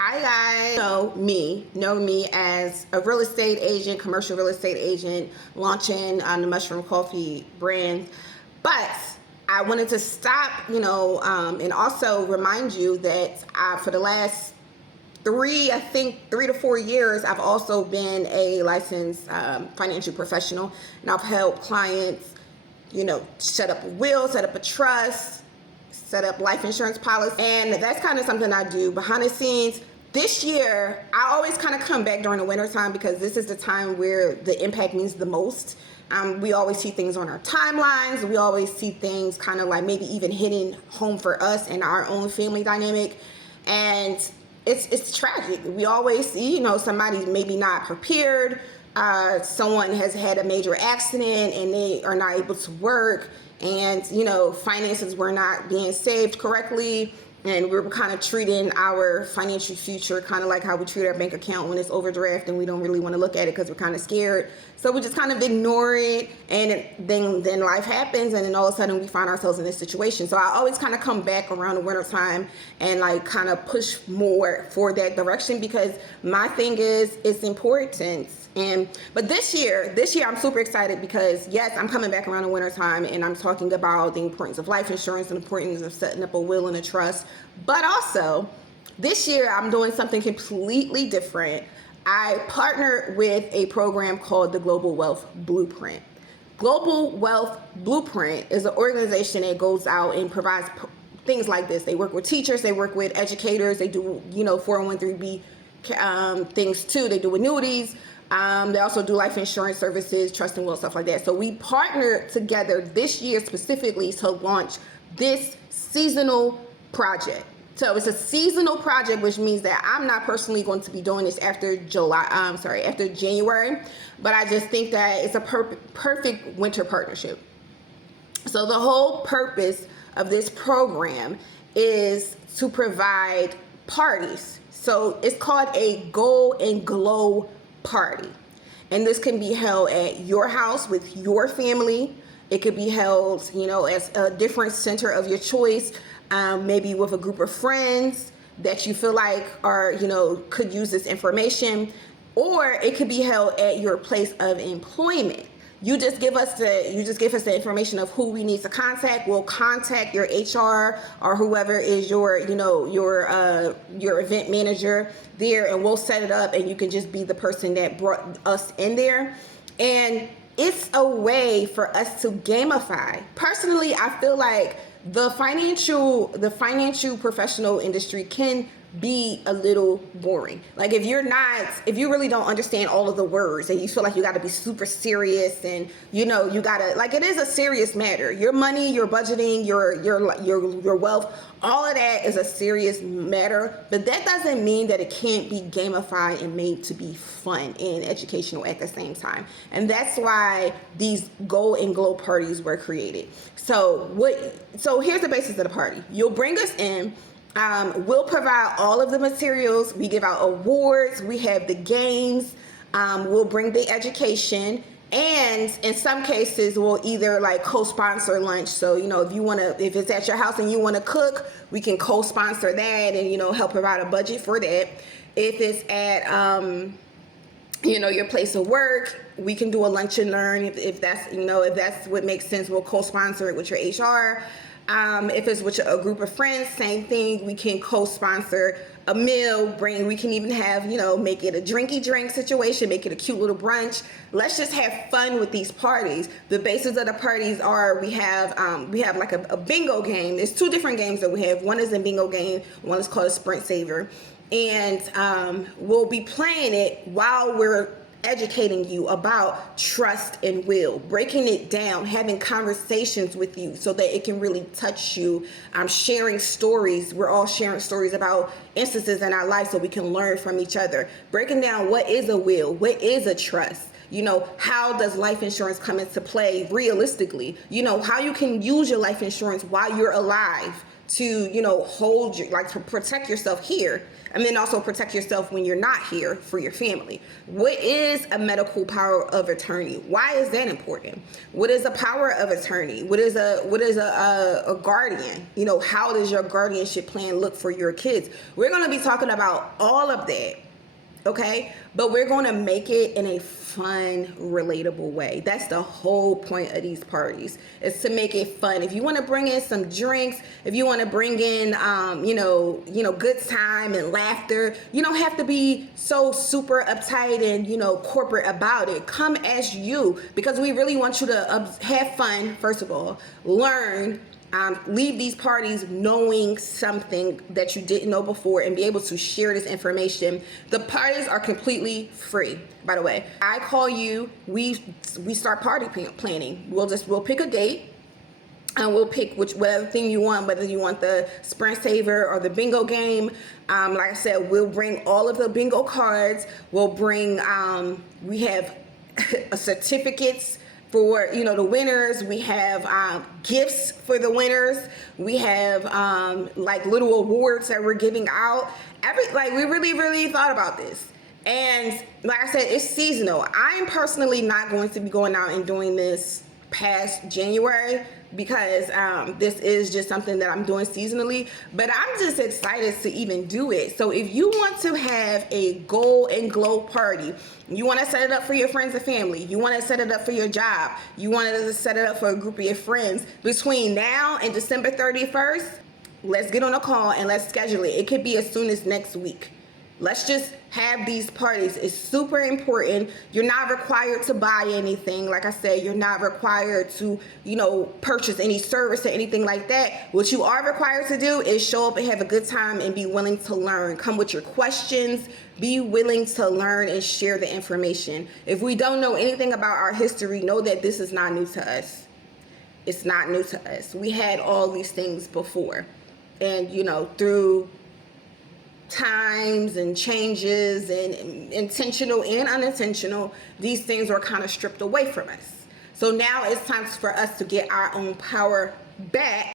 Hi guys, know me as a real estate agent, commercial real estate agent, launching the Mushroom Coffee brand. But I wanted to stop, and also remind you that for the last 3 to 4 years, I've also been a licensed financial professional, and I've helped clients, set up a will, set up a trust, set up life insurance policy, and that's kind of something I do behind the scenes. This year, I always kind of come back during the winter time because this is the time where the impact means the most. We always see things on our timelines. We always see things kind of like maybe even hitting home for us and our own family dynamic, and it's tragic. We always see, somebody maybe not prepared. Someone has had a major accident and they are not able to work, and finances were not being saved correctly, and we're kind of treating our financial future kind of like how we treat our bank account when it's overdraft, and we don't really want to look at it because we're kind of scared, so we just kind of ignore it, and then life happens, and then all of a sudden we find ourselves in this situation. So I always kind of come back around the winter time and like kind of push more for that direction, because my thing is it's important. But this year I'm super excited because yes, I'm coming back around the winter time and I'm talking about the importance of life insurance and the importance of setting up a will and a trust. But also this year I'm doing something completely different. I partnered with a program called the Global Wealth Blueprint. Global Wealth Blueprint is an organization that goes out and provides things like this. They work with teachers, they work with educators, they do 401(b) things too. They do annuities. They also do life insurance services, trust and will, stuff like that. So we partnered together this year specifically to launch this seasonal project. So it's a seasonal project, which means that I'm not personally going to be doing this after January, but I just think that it's a perfect winter partnership. So the whole purpose of this program is to provide parties. So it's called a Go and Glow party, and this can be held at your house with your family. It could be held as a different center of your choice, maybe with a group of friends that you feel like are could use this information, or it could be held at your place of employment. You just give us the information of who we need to contact. We'll contact your HR or whoever is your event manager there, and we'll set it up, and you can just be the person that brought us in there. And it's a way for us to gamify. Personally, I feel like the financial professional industry can be a little boring. Like if you really don't understand all of the words and you feel like you got to be super serious, and you gotta, like, it is a serious matter. Your money, your budgeting, your wealth, all of that is a serious matter, but that doesn't mean that it can't be gamified and made to be fun and educational at the same time. And that's why these Go and Glow parties were created. So here's the basis of the party. You'll bring us in. We'll provide all of the materials. We give out awards. We have the games. We'll bring the education. And in some cases, we'll either like co-sponsor lunch. So, if it's at your house and you want to cook, we can co-sponsor that and, help provide a budget for that. If it's at, your place of work, we can do a lunch and learn. If that's what makes sense, we'll co-sponsor it with your HR. If it's with a group of friends, same thing. We can co-sponsor a meal. We can even have, make it a drinky drink situation, make it a cute little brunch. Let's just have fun with these parties. The basis of the parties are we have like a bingo game. There's two different games that we have. One is a bingo game. One is called a Sprint Saver. And we'll be playing it while we're educating you about trust and will, breaking it down, having conversations with you so that it can really touch you. Sharing stories. We're all sharing stories about instances in our life so we can learn from each other. Breaking down what is a will, what is a trust. How does life insurance come into play realistically? How you can use your life insurance while you're alive to, you know, hold you, like to protect yourself here, and then also protect yourself when you're not here for your family. What is a medical power of attorney? Why is that important? What is a power of attorney? What is a guardian? You know, how does your guardianship plan look for your kids? We're going to be talking about all of that. Okay, but we're going to make it in a fun, relatable way. That's the whole point of these parties, is to make it fun. If you want to bring in some drinks, if you want to bring in, you know, good time and laughter, you don't have to be so super uptight and, you know, corporate about it. Come as you, because we really want you to have fun, first of all, learn, leave these parties knowing something that you didn't know before, and be able to share this information. The parties are completely free, by the way. I call you, we start party planning. We'll pick a date, and we'll pick whatever thing you want, whether you want the Sprint Saver or the bingo game. Like I said, we'll bring all of the bingo cards. We'll bring, we have certificates for, you know, the winners. We have gifts for the winners. We have like little awards that we're giving out. We really thought about this. And like I said, it's seasonal. I'm personally not going to be going out and doing this past January, because this is just something that I'm doing seasonally, but I'm just excited to even do it. So if you want to have a Goal and Glow party, you want to set it up for your friends and family, you want to set it up for your job, you want to set it up for a group of your friends, between now and December 31st, let's get on a call and let's schedule it. It could be as soon as next week. Let's just have these parties. It's super important. You're not required to buy anything. Like I said, you're not required to, you know, purchase any service or anything like that. What you are required to do is show up and have a good time and be willing to learn. Come with your questions. Be willing to learn and share the information. If we don't know anything about our history, know that this is not new to us. It's not new to us. We had all these things before. And, you know, through times and changes and intentional and unintentional, these things were kind of stripped away from us. So now it's time for us to get our own power back